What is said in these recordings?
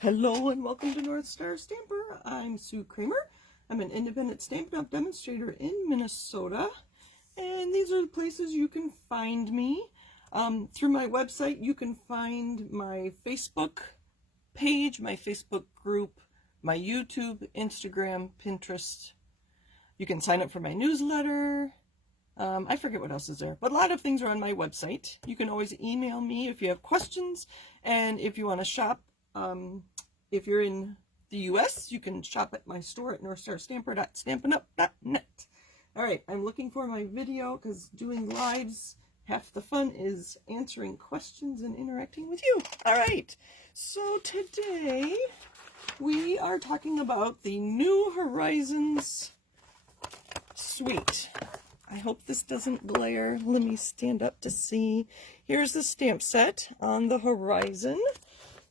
Hello and welcome to North Star Stamper. I'm Sue Kramer. I'm an independent Stampin' Up! Demonstrator in Minnesota. And these are the places you can find me. Through my website, you can find my Facebook page, my Facebook group, my YouTube, Instagram, Pinterest. You can sign up for my newsletter. I forget what else is there, but a lot of things are on my website. You can always email me if you have questions, and if you want to shop. If you're in the US, you can shop at my store at northstarstamper.stampinup.net. All right, I'm looking for my video because doing lives, half the fun is answering questions and interacting with you. All right, so today we are talking about the New Horizons suite. I hope this doesn't glare. Let me stand up to see. Here's the stamp set on the horizon.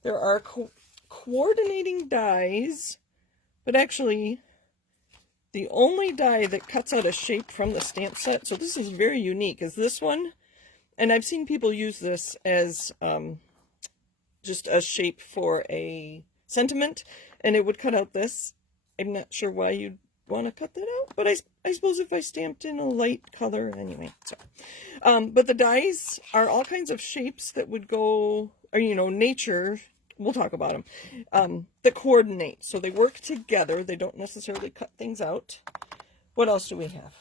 There are coordinating dies, but actually the only die that cuts out a shape from the stamp set, so this is very unique, is this one. And I've seen people use this as just a shape for a sentiment, and it would cut out this. I'm not sure why you'd want to cut that out, but I suppose if I stamped in a light color anyway. So but the dies are all kinds of shapes that would go, or nature, we'll talk about them, that coordinate, so they work together. They don't necessarily cut things out. What else do we have?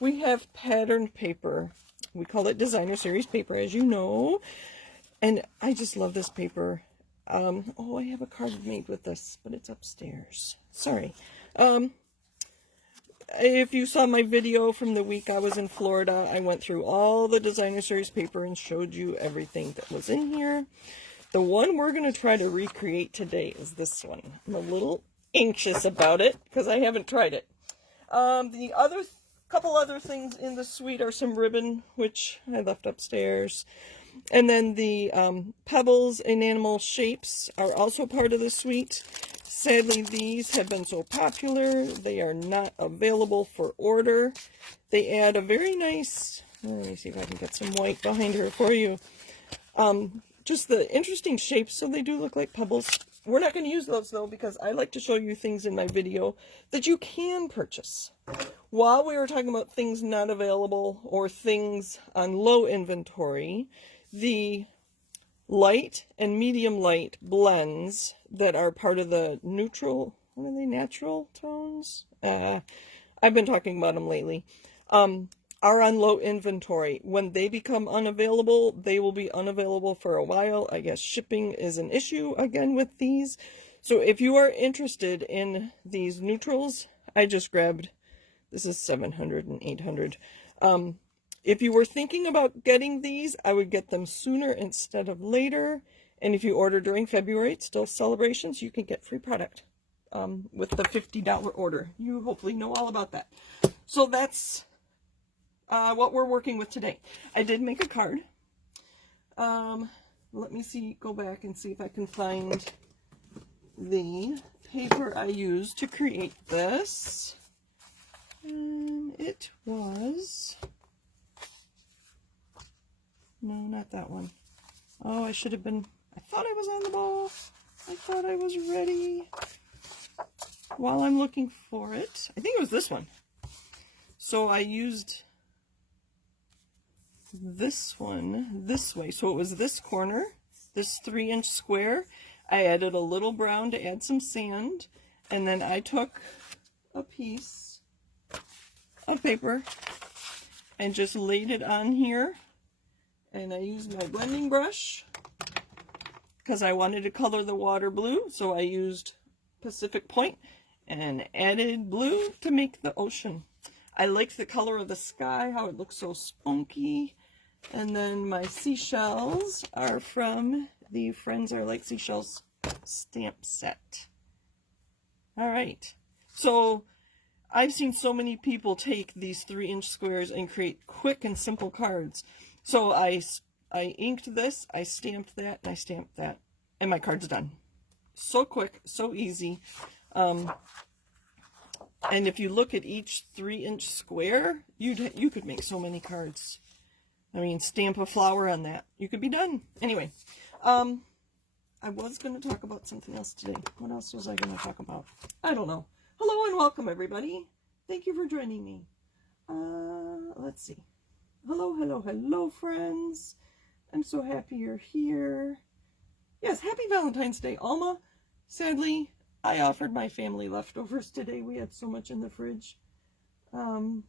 We have patterned paper. We call it designer series paper, as you know, and I just love this paper. Oh, I have a card made with this, but it's upstairs. Sorry. If you saw my video from the week I was in Florida, I went through all the designer series paper and showed you everything that was in here. The one we're going to try to recreate today is this one. I'm a little anxious about it because I haven't tried it. The other couple other things in the suite are some ribbon, which I left upstairs. And then the pebbles and animal shapes are also part of the suite. Sadly, these have been so popular, they are not available for order. They add a very nice, let me see if I can get some white behind her for you. Just the interesting shapes, so they do look like pebbles. We're not going to use those, though, because I like to show you things in my video that you can purchase. While we were talking about things not available or things on low inventory, the light and medium light blends that are part of the neutral, what are they, natural tones? I've been talking about them lately. Are on low inventory. When they become unavailable, they will be unavailable for a while. I guess shipping is an issue again with these. So if you are interested in these neutrals, I just grabbed, this is 700 and 800. If you were thinking about getting these, I would get them sooner instead of later. And if you order during February, it's still celebrations, you can get free product with the $50 order. You hopefully know all about that. So that's what we're working with today. I did make a card. Let me see, go back and see if I can find the paper I used to create this. It was... No, not that one. Oh, I should have been... I thought I was on the ball. I thought I was ready. While I'm looking for it, I think it was this one. So I used this one this way. So it was this corner, this 3-inch square. I added a little brown to add some sand. And then I took a piece of paper and just laid it on here. And I used my blending brush because I wanted to color the water blue. So I used Pacific Point and added blue to make the ocean. I like the color of the sky, how it looks so spunky. And then my seashells are from the Friends Are Like Seashells stamp set. All right. So I've seen so many people take these 3-inch squares and create quick and simple cards. So I inked this, I stamped that, and I stamped that, and my card's done. So quick, so easy. And if you look at each 3-inch square, you could make so many cards. I mean, stamp a flower on that. You could be done. Anyway, I was going to talk about something else today. What else was I going to talk about? I don't know. Hello and welcome, everybody. Thank you for joining me. Let's see. Hello, hello, hello, friends. I'm so happy you're here. Yes, happy Valentine's Day, Alma. Sadly, I offered my family leftovers today. We had so much in the fridge. Thank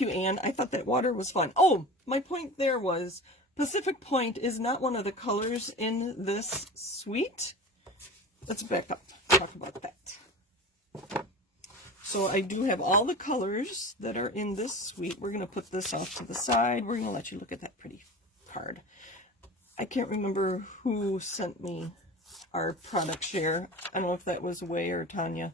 you, Anne. I thought that water was fun. Oh, my point there was Pacific Point is not one of the colors in this suite. Let's back up, talk about that. So I do have all the colors that are in this suite. We're going to put this off to the side. We're going to let you look at that pretty card. I can't remember who sent me our product share. I don't know if that was Way or Tanya.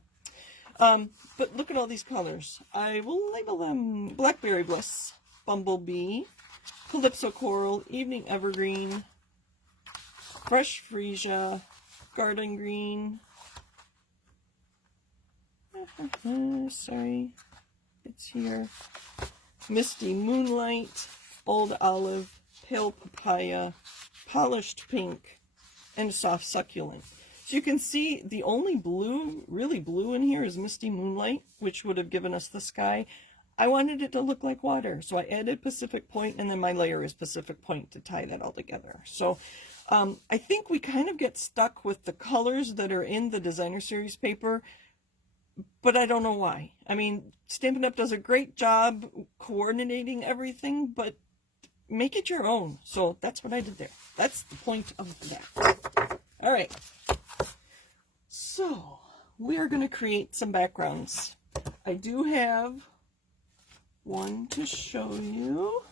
But look at all these colors. I will label them Blackberry Bliss, Bumblebee, Calypso Coral, Evening Evergreen, Fresh Freesia, Garden Green, sorry, it's here, Misty Moonlight, Old Olive, Pale Papaya, Polished Pink, and Soft Succulent. So you can see the only blue, really blue in here is Misty Moonlight, which would have given us the sky. I wanted it to look like water, so I added Pacific Point, and then my layer is Pacific Point to tie that all together. So I think we kind of get stuck with the colors that are in the designer series paper, but I don't know why. I mean, Stampin' Up! Does a great job coordinating everything, but make it your own. So that's what I did there. That's the point of that. All right. So we are going to create some backgrounds. I do have one to show you.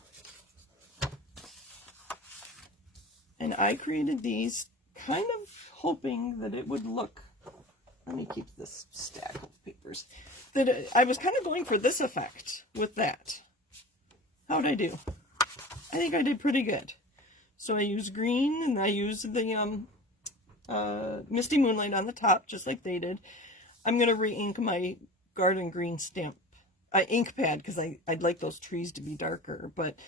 And I created these kind of hoping that it would look, let me keep this stack of papers, that I was kind of going for this effect with that. How'd I do? I think I did pretty good. So I used green, and I used the Misty Moonlight on the top, just like they did. I'm going to re-ink my garden green stamp ink pad, because I'd like those trees to be darker. But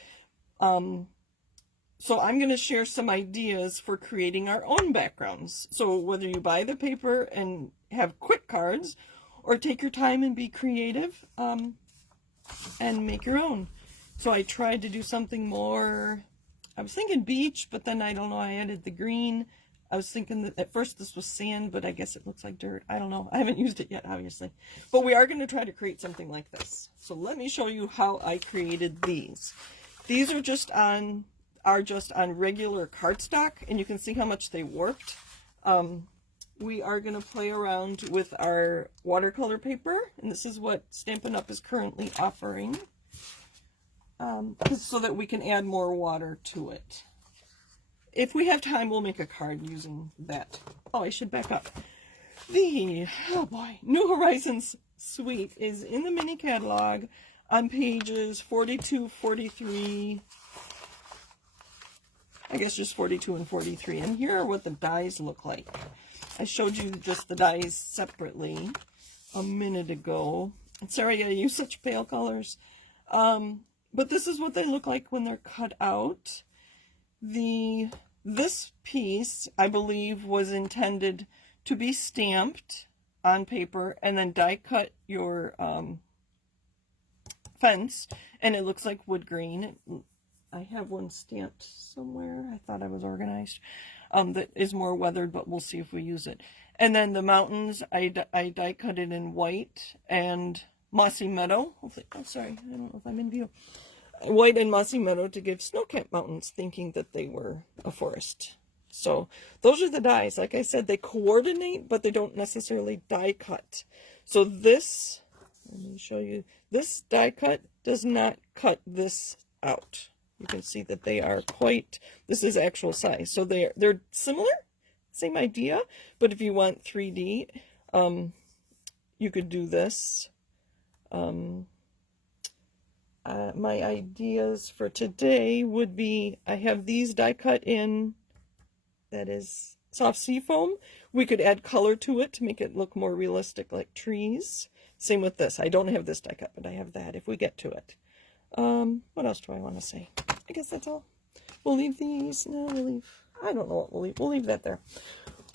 so I'm going to share some ideas for creating our own backgrounds. So whether you buy the paper and have quick cards, or take your time and be creative and make your own. So I tried to do something more, I was thinking beach, but then I don't know, I added the green. I was thinking that at first this was sand, but I guess it looks like dirt. I don't know. I haven't used it yet, obviously. But we are going to try to create something like this. So let me show you how I created these. These are just on regular cardstock, and you can see how much they warped. We are going to play around with our watercolor paper, and this is what Stampin' Up! Is currently offering, so that we can add more water to it. If we have time, we'll make a card using that. Oh, I should back up. The, oh boy, New Horizons suite is in the mini catalog on pages 42, 43, I guess just 42 and 43. And here are what the dies look like. I showed you just the dies separately a minute ago. And sorry I use such pale colors. But this is what they look like when they're cut out. This piece, I believe, was intended to be stamped on paper and then die cut your fence, and it looks like wood grain. I have one stamped somewhere. I thought I was organized. That is more weathered, but we'll see if we use it. And then the mountains, I die cut it in white and mossy meadow. Hopefully, oh, sorry, I don't know if I'm in view. White and mossy meadow to give snow-capped mountains, thinking that they were a forest. So those are the dies. Like I said, they coordinate, but they don't necessarily die cut. So this, let me show you, this die cut does not cut this out. You can see that they are quite, this is actual size. So they're similar, same idea, but if you want 3D, you could do this. My ideas for today would be, I have these die cut in, that is soft sea foam. We could add color to it to make it look more realistic, like trees. Same with this. I don't have this die cut, but I have that if we get to it. What else do I want to say? I guess that's all. We'll leave these. No, we'll leave. I don't know what we'll leave. We'll leave that there.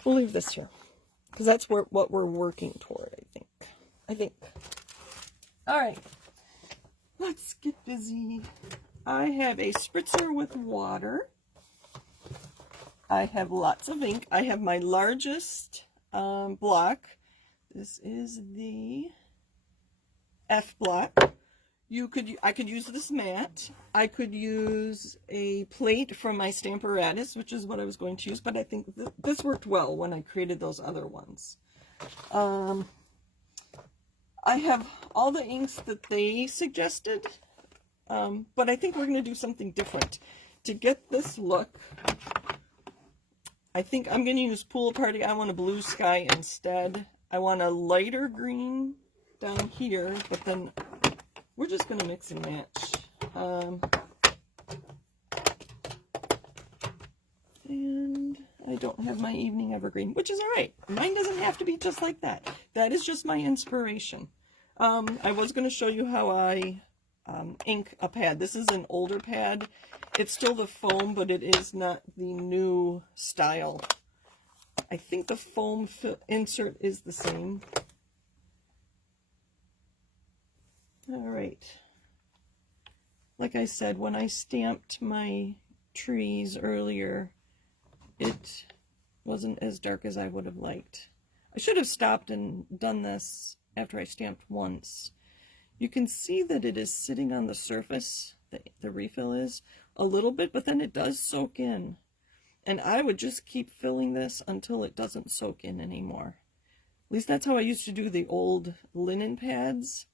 We'll leave this here. Because that's what we're working toward, I think. All right. Let's get busy. I have a spritzer with water. I have lots of ink. I have my largest block. This is the F block. I could use this mat. I could use a plate from my Stamparatus, which is what I was going to use, but I think this worked well when I created those other ones. I have all the inks that they suggested, but I think we're going to do something different. To get this look, I think I'm going to use Pool Party. I want a blue sky instead. I want a lighter green down here, but then we're just going to mix and match. And I don't have my Evening Evergreen, which is all right. Mine doesn't have to be just like that. That is just my inspiration. I was going to show you how I ink a pad. This is an older pad. It's still the foam, but it is not the new style. I think the foam insert is the same. All right. Like I said, when I stamped my trees earlier, it wasn't as dark as I would have liked. I should have stopped and done this after I stamped once. You can see that it is sitting on the surface, the refill is, a little bit, but then it does soak in. And I would just keep filling this until it doesn't soak in anymore. At least that's how I used to do the old linen pads.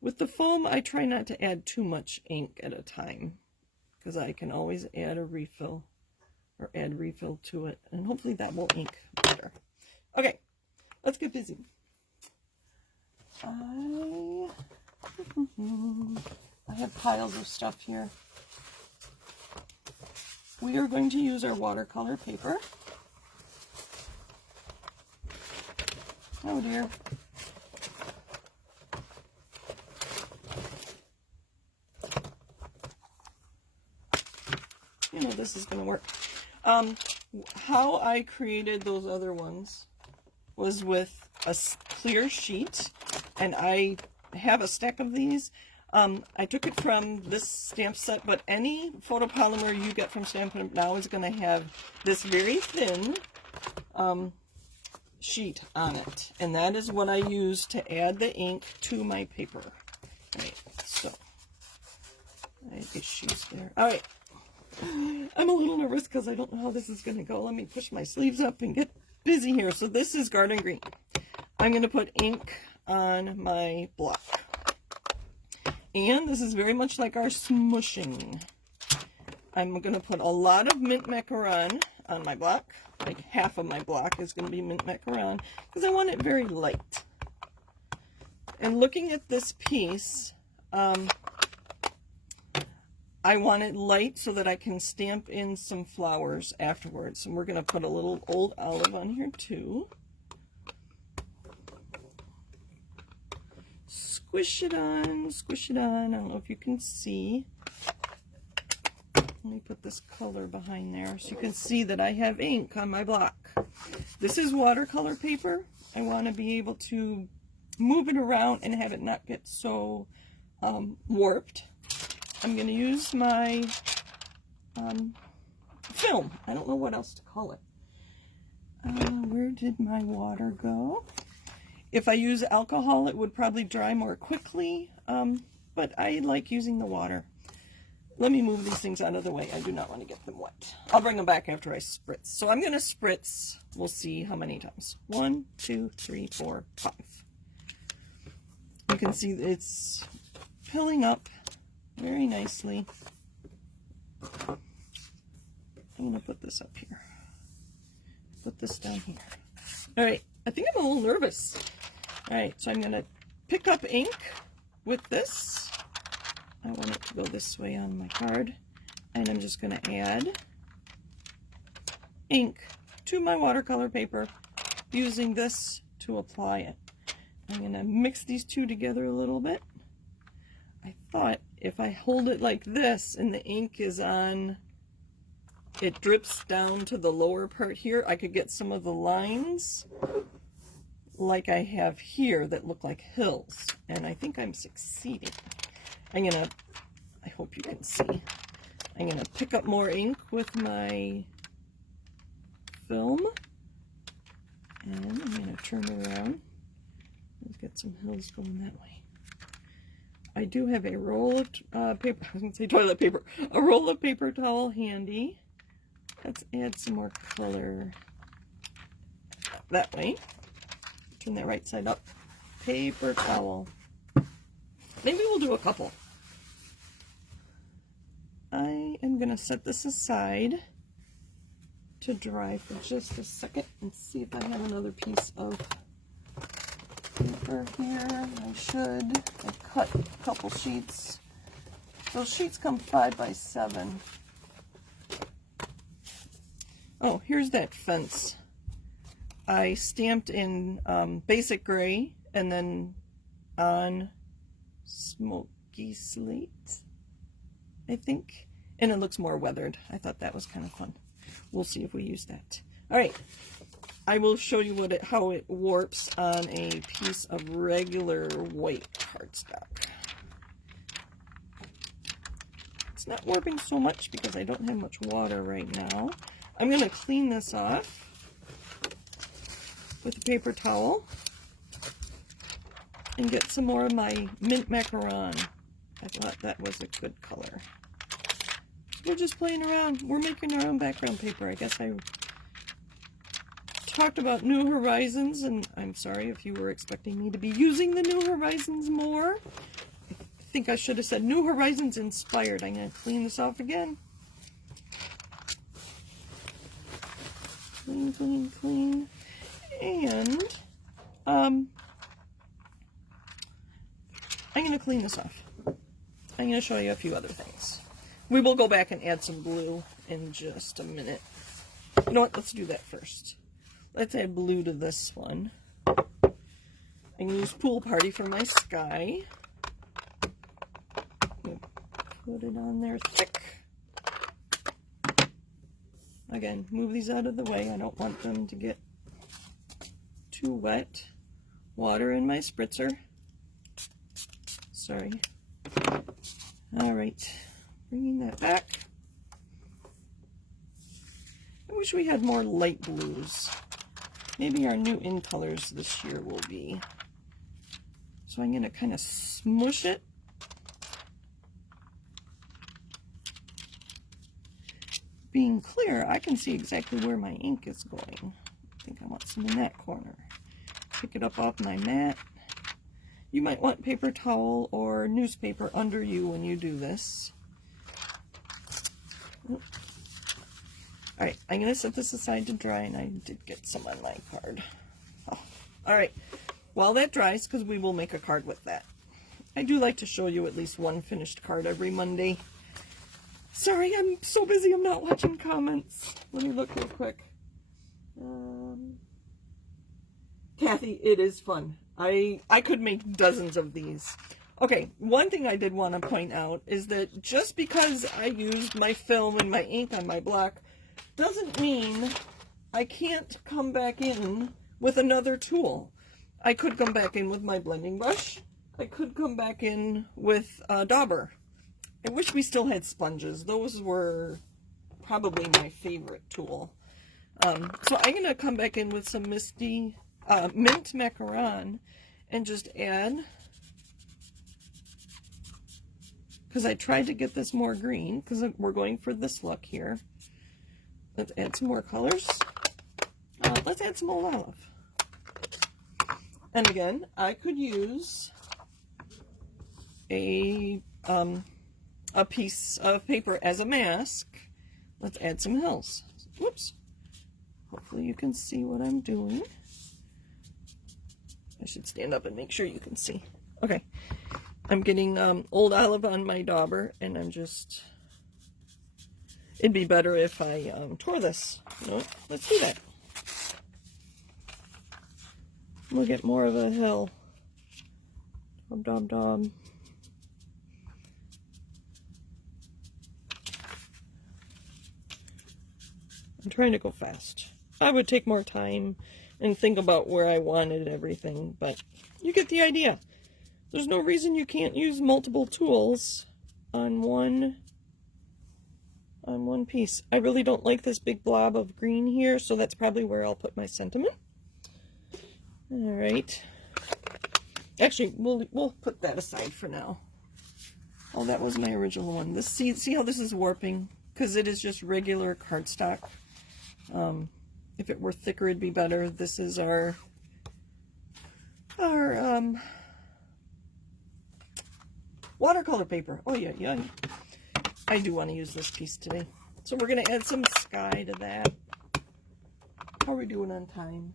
With the foam, I try not to add too much ink at a time, because I can always add a refill, or add refill to it, and hopefully that will ink better. Okay, let's get busy. I have piles of stuff here. We are going to use our watercolor paper. Oh dear. You know this is going to work. How I created those other ones was with a clear sheet, and I have a stack of these. I took it from this stamp set, but any photopolymer you get from Stampin' Up! Now is going to have this very thin sheet on it, and that is what I use to add the ink to my paper. All right, so I have issues there. All right. I'm a little nervous because I don't know how this is going to go. Let me push my sleeves up and get busy here. So this is Garden Green. I'm going to put ink on my block. And this is very much like our smushing. I'm going to put a lot of mint macaron on my block. Like half of my block is going to be mint macaron because I want it very light. And looking at this piece, I want it light so that I can stamp in some flowers afterwards. And we're going to put a little old olive on here too. Squish it on, squish it on. I don't know if you can see. Let me put this color behind there so you can see that I have ink on my block. This is watercolor paper. I want to be able to move it around and have it not get so warped. I'm going to use my film. I don't know what else to call it. Where did my water go? If I use alcohol, it would probably dry more quickly, but I like using the water. Let me move these things out of the way. I do not want to get them wet. I'll bring them back after I spritz. So I'm going to spritz. We'll see how many times. 1, 2, 3, 4, 5. You can see it's filling up very nicely. I'm going to put this up here. Put this down here. All right, I think I'm a little nervous. All right, so I'm going to pick up ink with this. I want it to go this way on my card. And I'm just going to add ink to my watercolor paper using this to apply it. I'm going to mix these two together a little bit. I thought if I hold it like this and the ink is on it drips down to the lower part here. I could get some of the lines like I have here that look like hills, and I think I'm succeeding. I hope you can see. I'm gonna pick up more ink with my film, and I'm gonna turn around. Let's get some hills going that way. I do have a roll of paper, I was gonna say toilet paper, a roll of paper towel handy. Let's add some more color that way. Turn that right side up. Paper towel. Maybe we'll do a couple. I am gonna set this aside to dry for just a second and see if I have another piece of paper here. I should. I cut a couple sheets. Those sheets come 5 by 7. Oh, here's that fence. I stamped in basic gray and then on smoky slate, I think. And it looks more weathered. I thought that was kind of fun. We'll see if we use that. All right. I will show you how it warps on a piece of regular white cardstock. It's not warping so much because I don't have much water right now. I'm going to clean this off with a paper towel and get some more of my mint macaron. I thought that was a good color. We're just playing around. We're making our own background paper. I guess I talked about New Horizons, and I'm sorry if you were expecting me to be using the New Horizons more. I think I should have said New Horizons inspired. I'm going to clean this off again. Clean, clean, clean. And I'm going to clean this off. I'm going to show you a few other things. We will go back and add some blue in just a minute. You know what? Let's do that first. Let's add blue to this one. I'm going to use Pool Party for my sky. Put it on there thick. Again, move these out of the way. I don't want them to get too wet. Water in my spritzer. Sorry. Alright, bringing that back. I wish we had more light blues. Maybe our new in colors this year will be. So I'm going to kind of smush it. Being clear, I can see exactly where my ink is going. I think I want some in that corner. Pick it up off my mat. You might want paper towel or newspaper under you when you do this. Alright, I'm going to set this aside to dry, and I did get some on my card. Oh. Alright, while that dries, because we will make a card with that. I do like to show you at least one finished card every Monday. Sorry, I'm so busy I'm not watching comments. Let me look real quick. Kathy, it is fun. I could make dozens of these. Okay, one thing I did want to point out is that just because I used my film and my ink on my block doesn't mean I can't come back in with another tool. I could come back in with my blending brush. I could come back in with a dauber. I wish we still had sponges. Those were probably my favorite tool. So I'm going to come back in with some mint macaron and just add, because I tried to get this more green, because we're going for this look here. Let's add some more colors. Let's add some old olive. And again, I could use a piece of paper as a mask. Let's add some hills. Whoops. Hopefully you can see what I'm doing. I should stand up and make sure you can see. Okay. I'm getting old olive on my dauber, and I'm just... It'd be better if I tore this. No, let's do that. We'll get more of a hill. Dom, dom, dom. I'm trying to go fast. I would take more time and think about where I wanted everything, but you get the idea. There's no reason you can't use multiple tools on one piece. I really don't like this big blob of green here, so that's probably where I'll put my sentiment. All right. Actually, we'll put that aside for now. Oh, that was my original one. This see how this is warping? Because it is just regular cardstock. If it were thicker, it'd be better. This is our watercolor paper. Oh yeah, yeah. I do want to use this piece today. So we're going to add some sky to that. How are we doing on time?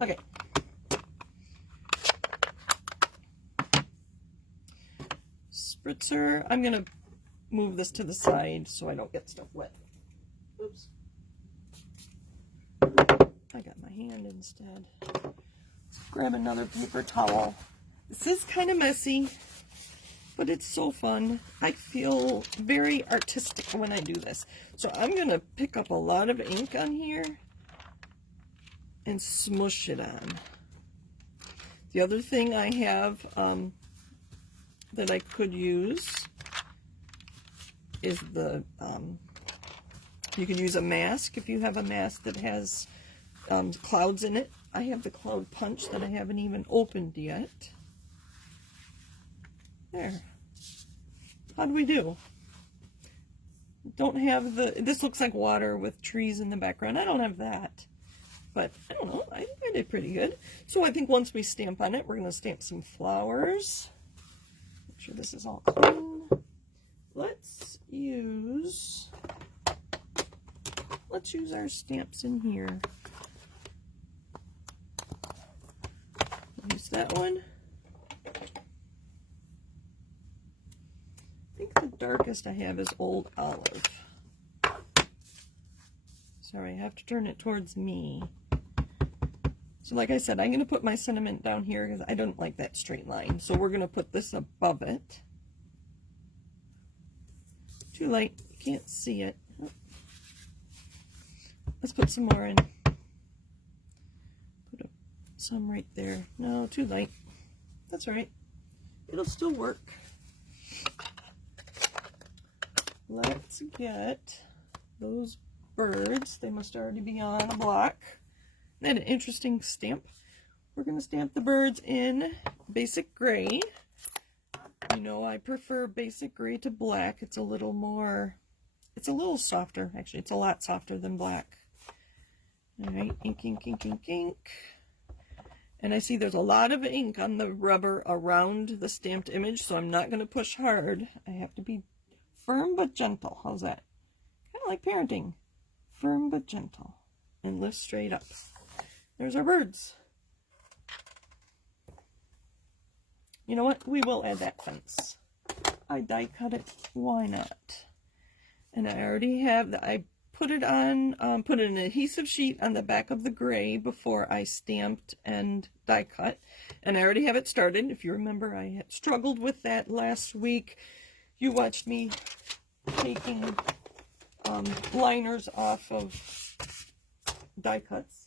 Okay. Spritzer. I'm going to move this to the side so I don't get stuff wet. Oops. I got my hand instead. Let's grab another paper towel. This is kind of messy, but it's so fun. I feel very artistic when I do this. So I'm going to pick up a lot of ink on here and smush it on. The other thing I have that I could use is the, you can use a mask if you have a mask that has clouds in it. I have the cloud punch that I haven't even opened yet. There. How do we do? Don't have the, this looks like water with trees in the background. I don't have that. But I don't know, I think I did pretty good. So I think once we stamp on it, we're going to stamp some flowers. Make sure this is all clean. Let's use our stamps in here. Use that one. I think the darkest I have is Old Olive. Sorry, I have to turn it towards me. So like I said, I'm going to put my sentiment down here because I don't like that straight line. So we're going to put this above it. Too light, you can't see it. Let's put some more in. Put some right there. No, too light. That's all right. It'll still work. Let's get those birds. They must already be on a block. And an interesting stamp. We're going to stamp the birds in basic gray. You know, I prefer basic gray to black. It's a little more, it's a little softer. Actually, it's a lot softer than black. All right, ink, ink, ink, ink, ink. And I see there's a lot of ink on the rubber around the stamped image, so I'm not going to push hard. I have to be firm but gentle. How's that? Kind of like parenting. Firm but gentle. And lift straight up. There's our birds. You know what? We will add that fence. I die cut it. Why not? And I already have the, I put it on, put an adhesive sheet on the back of the gray before I stamped and die cut. And I already have it started. If you remember, I had struggled with that last week. You watched me taking liners off of die cuts.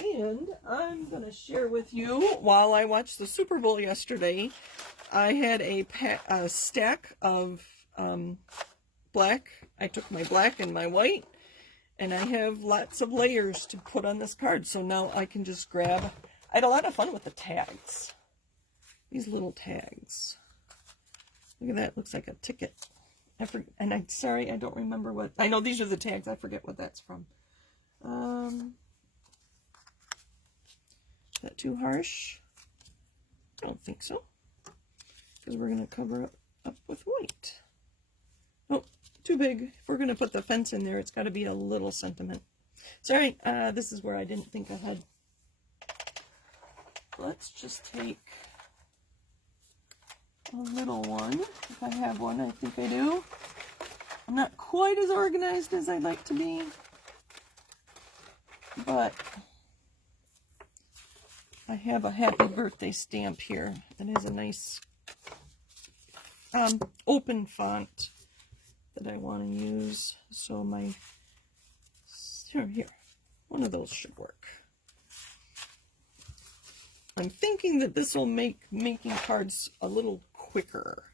And I'm going to share with you, while I watched the Super Bowl yesterday, I had a stack of black. I took my black and my white, and I have lots of layers to put on this card. So now I can just grab, I had a lot of fun with the tags. These little tags. Look at that, looks like a ticket. And I'm sorry, I don't remember what, I know these are the tags, I forget what that's from. Is that too harsh? I don't think so. Because we're going to cover it up with white. Oh, too big. If we're going to put the fence in there, it's got to be a little sentiment. Sorry, this is where I didn't think ahead. Let's just take a little one. If I have one, I think I do. I'm not quite as organized as I'd like to be. But I have a happy birthday stamp here that has a nice open font that I want to use. So my, here, one of those should work. I'm thinking that this will make making cards a little quicker.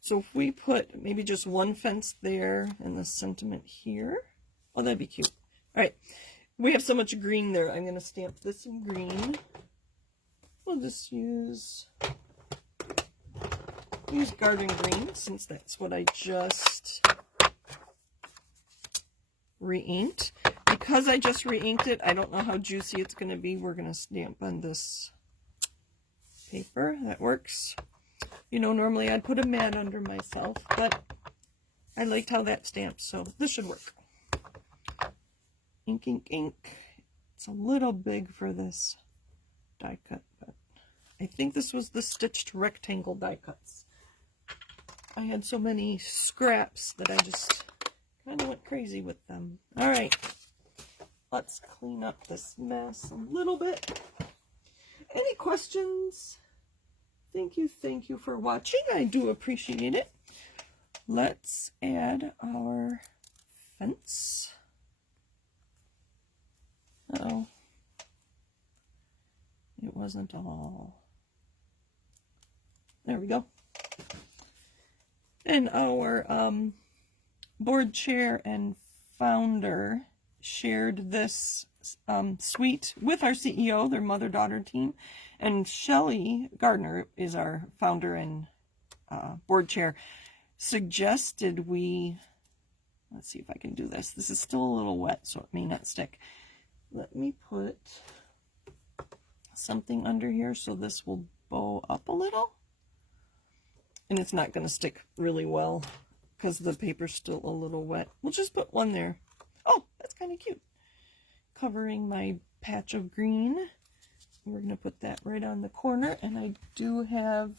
So if we put maybe just one fence there and the sentiment here. Oh, that'd be cute. All right. We have so much green there. I'm going to stamp this in green. We'll just use garden green, since that's what I just re-inked. Because I just re-inked it, I don't know how juicy it's going to be. We're going to stamp on this paper. That works. You know, normally I'd put a mat under myself, but I liked how that stamps, so this should work. Ink, ink, ink. It's a little big for this die cut, but I think this was the stitched rectangle die cuts. I had so many scraps that I just kind of went crazy with them. All right, let's clean up this mess a little bit. Any questions? Thank you for watching. I do appreciate it. Let's add our fence. Uh-oh. It wasn't all. There we go. And our board chair and founder shared this suite with our CEO, their mother-daughter team. And Shelley Gardner is our founder and board chair, suggested we, let's see if I can do this. This is still a little wet, so it may not stick. Let me put something under here so this will bow up a little. And it's not going to stick really well because the paper's still a little wet. We'll just put one there. Oh, that's kind of cute. Covering my patch of green. We're going to put that right on the corner. And I do have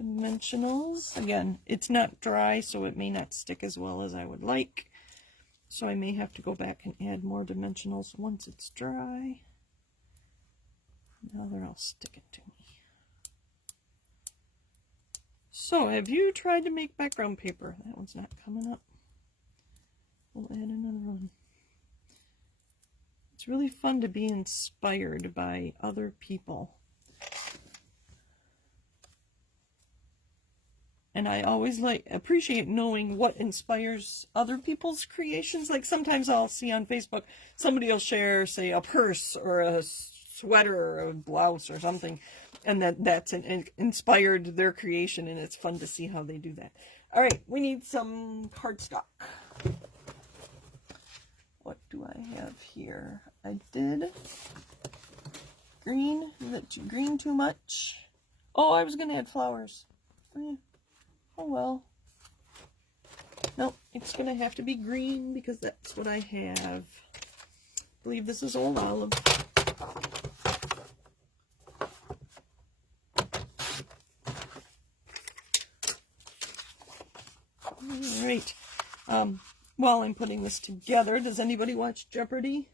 dimensionals. Again, it's not dry, so it may not stick as well as I would like. So I may have to go back and add more dimensionals once it's dry. Now they're all sticking to me. So, have you tried to make background paper? That one's not coming up. We'll add another one. It's really fun to be inspired by other people. And I always appreciate knowing what inspires other people's creations. Like sometimes I'll see on Facebook, somebody will share, say, a purse or a sweater or a blouse or something. And that's inspired their creation, and it's fun to see how they do that. All right, we need some cardstock. What do I have here? I did green. Is it green too much? Oh, I was going to add flowers. Oh well. Nope, it's going to have to be green because that's what I have. I believe this is old olive. All right. While I'm putting this together, does anybody watch Jeopardy?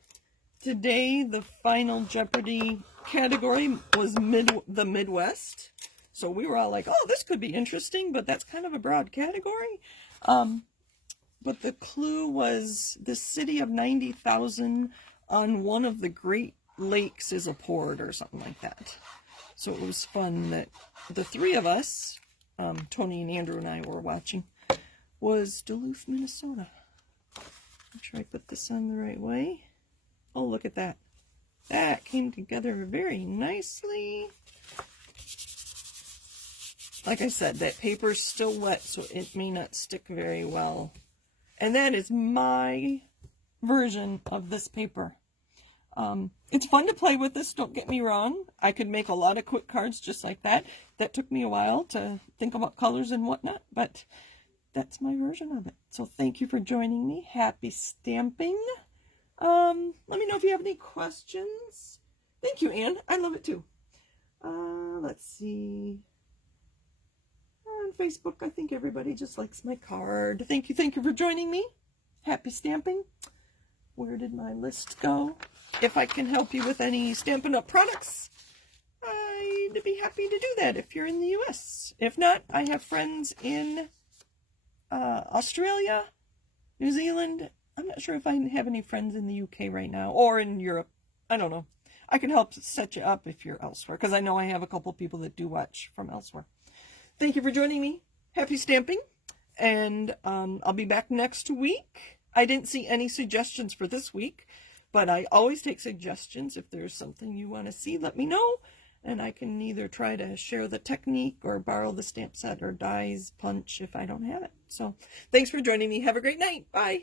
Today, the final Jeopardy category was the Midwest. So we were all like, oh, this could be interesting, but that's kind of a broad category. But the clue was the city of 90,000 on one of the Great Lakes is a port or something like that. So it was fun that the three of us, Tony and Andrew and I were watching, was Duluth, Minnesota. Make sure I put this on the right way. Oh, look at that. That came together very nicely. Like I said, that paper's still wet, so it may not stick very well. And that is my version of this paper. It's fun to play with this, don't get me wrong. I could make a lot of quick cards just like that. That took me a while to think about colors and whatnot, but that's my version of it. So thank you for joining me. Happy stamping. Let me know if you have any questions. Thank you, Anne. I love it too. Let's see. On Facebook, I think everybody just likes my card. Thank you for joining me. Happy stamping. Where did my list go? If I can help you with any Stampin' Up! Products, I'd be happy to do that if you're in the US. If not, I have friends in Australia, New Zealand. I'm not sure if I have any friends in the UK right now or in Europe. I don't know. I can help set you up if you're elsewhere, because I know I have a couple people that do watch from elsewhere. Thank you for joining me. Happy stamping. And I'll be back next week. I didn't see any suggestions for this week, but I always take suggestions. If there's something you want to see, let me know. And I can either try to share the technique or borrow the stamp set or dies punch if I don't have it. So thanks for joining me. Have a great night. Bye.